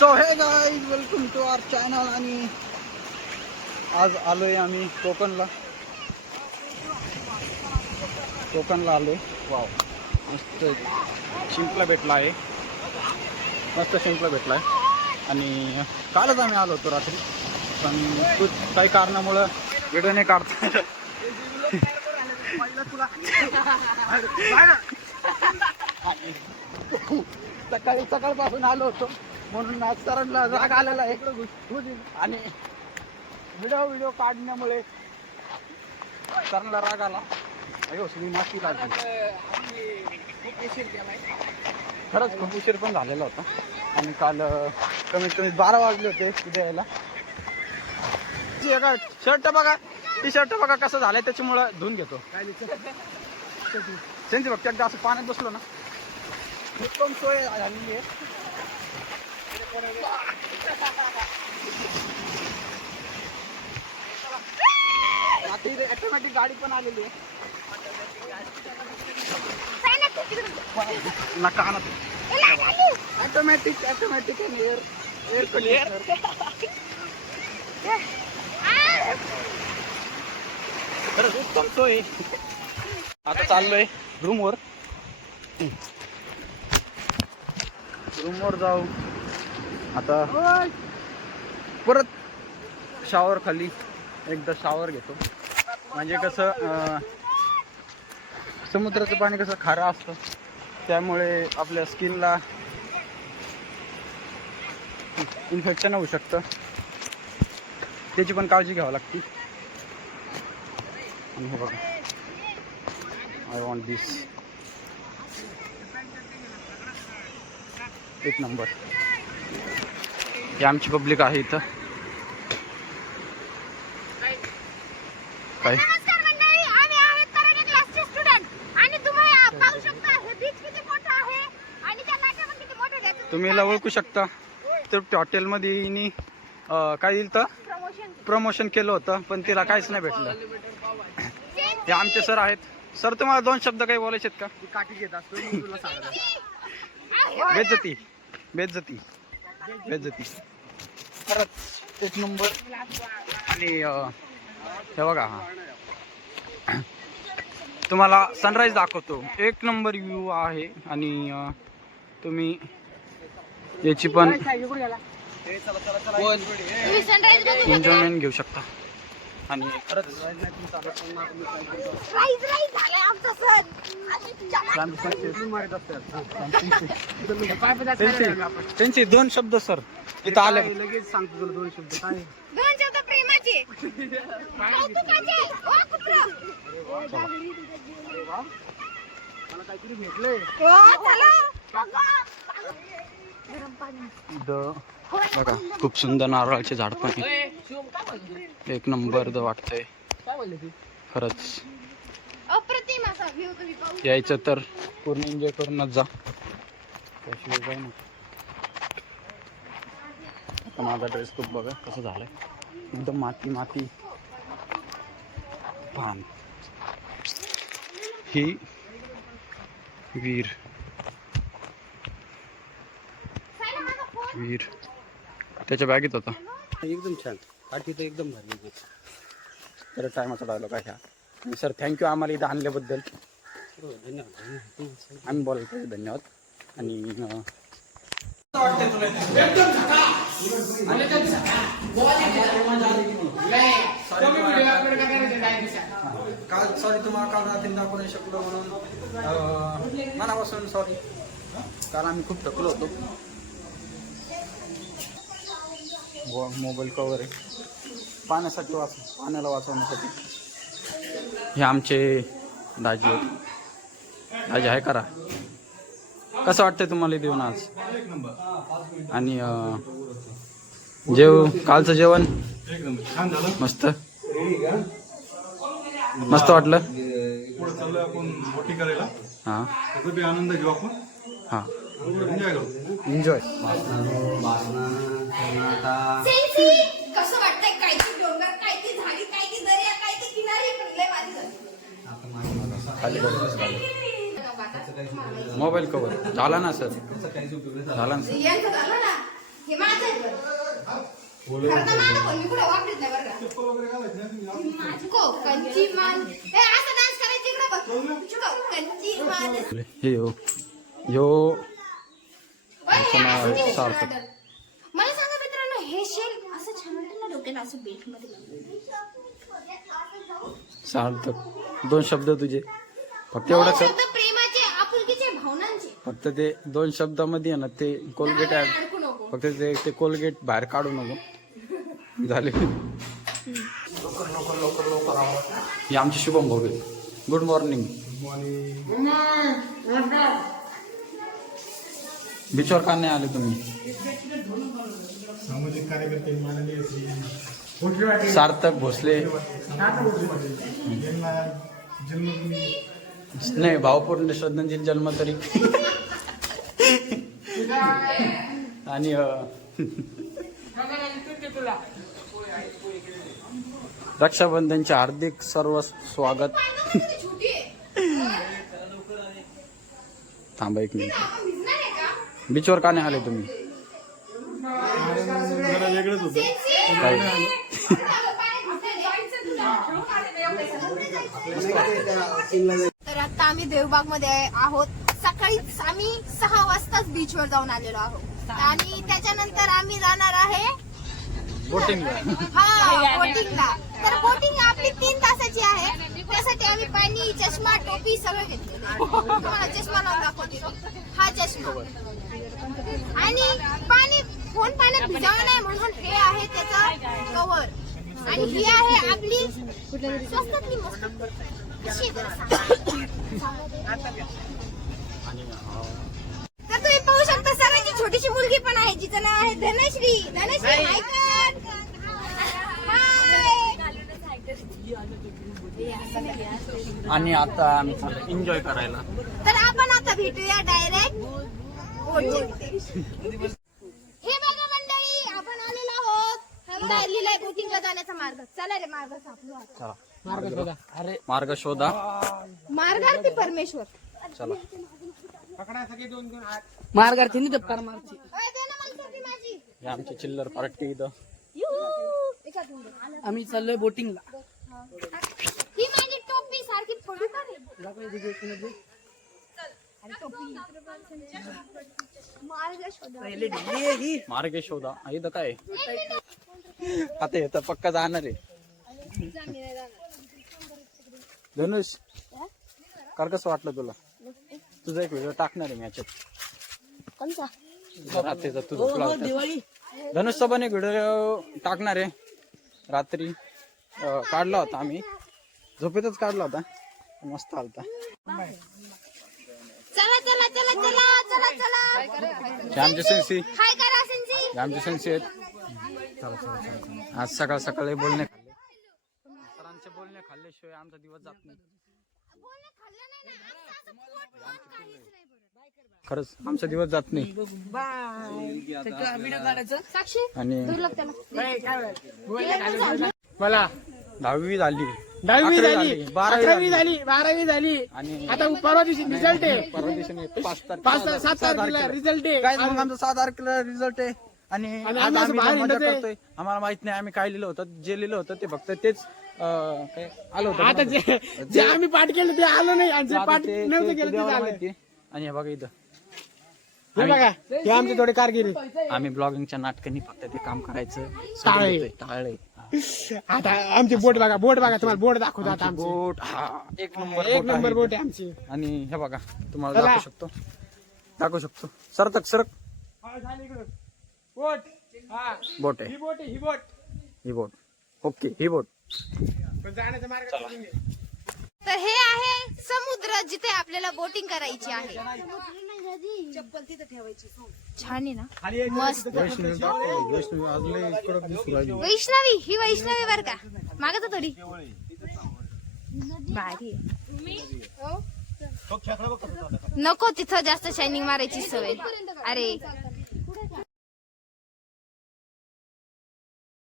So hey guys, welcome to our channel. आणि आज आलोय आम्ही कोकणला आलोय. वाव, मस्त शिंपला भेटला आहे, मस्त शिंपला भेटला आहे. आणि कालच आम्ही आलो होतो रात्री, पण काही कारणामुळं व्हिडिओ नाही काढता. सकाळपासून आलो होतो म्हणून आज सरांना राग आलेला आहे. आणि व्हिडिओ काढण्यामुळे सरांना राग आला. अयो, सगळी माती लागली. खरंच खूप उशीर पण झालेला होता. आणि काल कमीत कमी 12 वाजले होते तिथे यायला. शर्ट बघा, टी शर्ट बघा कसं झालंय, त्याच्यामुळं धुवून घेतो. त्यांची बघ, एकदा असं पाण्यात बसलो ना, उत्तम सोय झालेली आहे. आता इथे ऑटोमॅटिक गाडी पण आलेली आहे. नका आणत. Automatic air clear. खरंच उत्तम सोय. आता चाललोय रूमवर जाऊ. आता परत शावर खाली एकदा शावर घेतो. म्हणजे कसं समुद्राचं पाणी कसं खारं असतं, त्यामुळे आपल्या स्किनला इन्फेक्शन होऊ शकतं. त्याची पण काळजी घ्यावी लागते. आणि हे बघा, आय वॉन्ट दिस. एक नंबर. ही आमची पब्लिक आहे इथं. काय तुम्ही याला ओळखू शकता. तर हॉटेलमध्ये काय दिलं तर प्रमोशन केलं होतं, पण तिला काहीच नाही भेटलं. हे आमचे सर आहेत. सर, तुम्हाला 2 शब्द काही बोलायचे आहेत का? काठी घेत असतो. बेज्जती खरंच एक नंबर. आणि हे बघा, तुम्हाला सनराईज दाखवतो. एक नंबर व्ह्यू आहे. आणि तुम्ही याची पण एन्जॉयमेंट घेऊ शकता. आणि खरंच त्यांचे 2 शब्द सर इथं आले. लगेच सांगतो तुला 2 शब्द. काय 2 शब्द प्रेमाचे. मला काहीतरी भेटले. बघा, खूप सुंदर नारळाचे झाड पण एक नंबर वाटतंय खरंच. यायचं तर पूर्ण एन्जॉय करूनच जा. त्याशिवाय जाऊ ना. आता माझा ड्रेस खूप बघा कसं झालंय, एकदम माती पान. ही वीर त्याच्या बॅगेत होता. एकदम छान काठी तर एकदम भारी. तर टायमाचा डायलॉग आहे हा. सर, थँक्यू आम्हाला इथं आणल्याबद्दल. धन्यवाद. आम्ही बोलायचं धन्यवाद. आणि तुम्हाला काल रात्री दाखवू नाही शकलो म्हणून मनापासून सॉरी. काल आम्ही खूप थकलो होतो. मोबाईल कवर आहे पाण्यासाठी, पाण्याला वाचवण्यासाठी. हे आमचे दाजी आहेत. दाजी आहे करा. कसं वाटतंय तुम्हाला देऊन आज? आणि कालचं जेवण मस्त वाटलं. हां आनंद घेऊ आपण. हां एन्जॉय. कसं वाटतंय? काय ती डोंगर, काय ती झाडी, काय ती दर्या, काय ती किनारी पडले माझी. मोबाईल कवर झाला ना सर? झाला ना. हे माझं आहे बरं. खरं तर माझं पण मी कुठं वापरत नाही बरं का. को कंची मान ए असं डान्स करायचं इकडे बघ. चुको कंची मान. हे यो ओय, नाव असं आहे ते सार्थक. order. मला सांगा मित्रांनो हे शेल असं छान वाटतं ना डोक्याला असं बेल्ट मध्ये सार्थक 2 शब्द तुझे फक्त एवढं कर. शब्द प्रेमाचे आपुलकीचे भावनांचे फक्त ते 2 शब्दामध्ये आहे ना ते कोलगेट आहे. अडकू नको. फक्त ते कोलगेट बाहेर काढू नको. झाले. हे आमचे शुभम भाऊ आहेत. Good morning. बीचवर का नाही आले तुम्ही? सामाजिक कार्यकर्ते माननीय श्री सार्थक भोसले यांना जन्मदिनी नाही भावपूर्ण श्रद्धांजली जन्मतारीख आणि रक्षाबंधनचे हार्दिक सर्व स्वागत. छोटी आहे. थांबा एक मिनिट. आपण भिजणार आहे का? बीचवर का नाही आले तुम्ही? जरा वेगळंच होतं. काय? तर आता आम्ही देवबाग मध्ये आहोत. सकाळीच आम्ही 6 वाजताच बीचवर जाऊन आलेलो आहोत आणि त्याच्यानंतर आम्ही जाणार आहे बोटिंग. हा बोटिंगला. तर बोटिंग आपली 3 तासाची आहे. त्यासाठी आम्ही पाणी चष्मा टोपी सगळं घेतलेलं आहे. तुम्हाला चष्मा लावून दाखवते. हा चष्मा आणि पाणी फोन पाण्यात भिजावं नाही म्हणून हे आहे त्याचं कव्हर आणि ही आहे आपली स्वस्तातली मस्त कशी आहे जरा सांगा. तर तुम्ही पाहू शकता सरांची छोटीशी मुलगी पण आहे जिचं नाव आहे धनश्री. धनश्री हाय कर. हाय. आणि आता आम्ही एन्जॉय करायला. तर आपण आता भेटूया डायरेक्ट बोटच्या तिथे. हे बघा मंडळी आपण आलेलो आहोत. हा लिहिलाय बोटिंगला जाण्याचा मार्ग. चला रे मार्ग सापडू आता. मार्ग शोधा. मार्गार्थी परमेश्वर. चला. मार्गार्थी नाही दप्तर मारची. ओय, दे ना मला टोपी माझी. हे आमची चिल्लर पार्टी इथं. युहू. एका मिनिट. आम्ही चाललोय बोटिंगला. ही माझी टोपी सारखी पडू का रे? अरे टोपी. मार्ग शोधा. मार्ग शोधा. इथं काय आता येतं पक्का जाणार आहे. धनुष कर कसं वाटलं तुला? तुझा एक व्हिडिओ टाकणार आहे मी याच्यात. कोणता? रात्रीचा तुझा दिवाळी धनुषचा पण एक व्हिडिओ टाकणार आहे. रात्री काढला होता आम्ही. झोपेतच काढला होता. मस्त आलता. चला चला चला चला चला चला. हे आमचे सेन्सी. हाय करा सिंजी. हे आमचे सेन्सी आहेत. चला चला चला. आज सकाळ सकाळी बोलणे खाल्ले. सरांचे बोलणे खाल्ल्याशिवाय आमचा दिवस जात नाही. खरंच आमचा दिवस जात नाही. व्हिडिओ काढायचं. साक्षी आणि दुर्लभ त्याला. मला 10वी झाली. 10वी 11वी झाली, 12वी 11वी झाली, 12वी झाली. आणि आता परवा दिवशी रिझल्ट आहे. परवा दिवशी नाही, 7 तारखेला रिझल्ट आहे. काय मग आमचा 7 तारखेला रिझल्ट आहे. आणि आणि आज आम्ही आम्ही बाहेर मजा हिंडतोय. करतोय. आम्हाला माहित नाही आम्ही काय लिहिलं होतं. जे लिहिलं होतं ते फक्त तेच काय आलं होतं. आता जे आम्ही पाठ केलं ते आलं नाही आणि जे आता पाठ ते- नव्हतं ते केलं ते देवाला झालं. माहिती आहे. आणि हे बघा इथं हे बघा हे आमची थोडी कारगिरी. आम्ही ब्लॉगिंगच्या नाटकांनी फक्त ते काम करायचं टाळलंय. टाळलंय. आता आमची बोट बघा तुम्हाला बोट दाखवतो आता आमची. बोट हा एक नंबर एक बोट आहे नंबर इथं. बोट आहे आमची. आणि हे बघा तुम्हाला चला. दाखवू शकतो. सरक बोट हा बोट आहे. ही बोट आहे, ही बोट. ही बोट. ओके ही बोट. पण जाण्याचा मार्ग सांगून दे. तर हे आहे समुद्र जिथे आपल्याला बोटिंग करायची आहे. छान आहे ना मस्त. वैष्णवी ही वैष्णवी बर का मागत थोडी भारी आहे. नको तिथं जास्त शायनिंग मारायची सवय. अरे